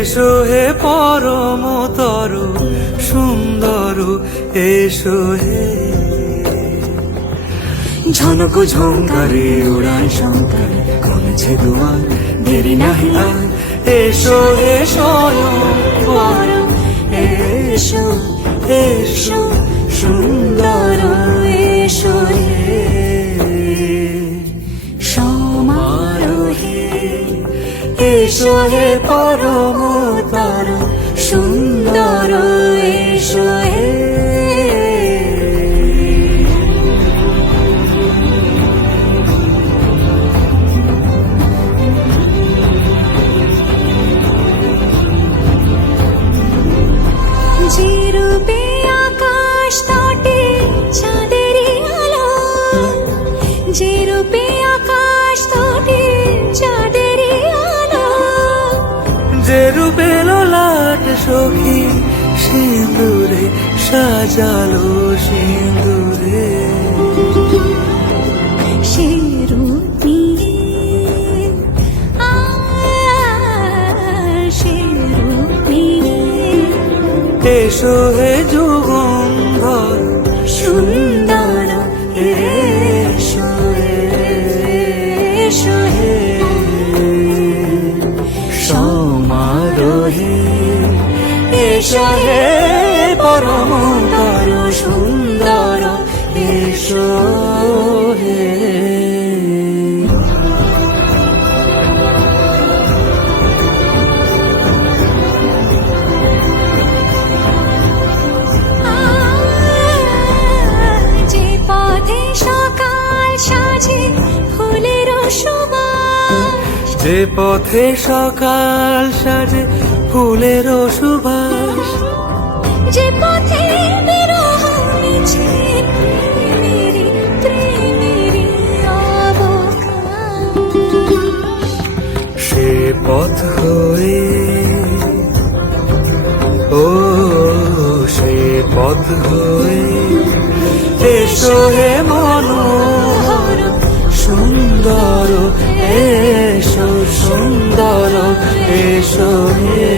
এসো হে পরমতর সুন্দর, এসো হে। ঝনক ঝঙ্কারে উড়ান শঙ্কর, কমেছে দুয়ার দেরি নাহি আর। এসো হে স্বয়ং বর, এসো এসো সুন্দর, এসো হে সমারোহে। এসো হে পরমতর সুন্দর, এসো হে। যে রূপে আকাশ তটে চাঁদেরই আলো, যে রূপে আকাশ তটে চাঁদেরই আলো, যে রূপে ললাট সখী সিঁদুরে সাজালো সিঁদুরে। সে রূপ নিয়ে, সে রূপ নিয়ে। এসো হে যুগন্ধর সুন্দর, এসো এসো হে সমারোহে। এসো হে পরমতর সুন্দর, এসো হে। যে পথে সকাল সাজে ফুলের সুবাস, যে পথে সকাল সাজে ফুলের সুবাস, যে পথে বিরহ মিছে প্রেমেরই প্রেমেরই অবকাশ। সে পথ হয়ে, ও সে পথ হয়ে। এসো হে মনোহর সুন্দর, এসো সুন্দর, এসো হে।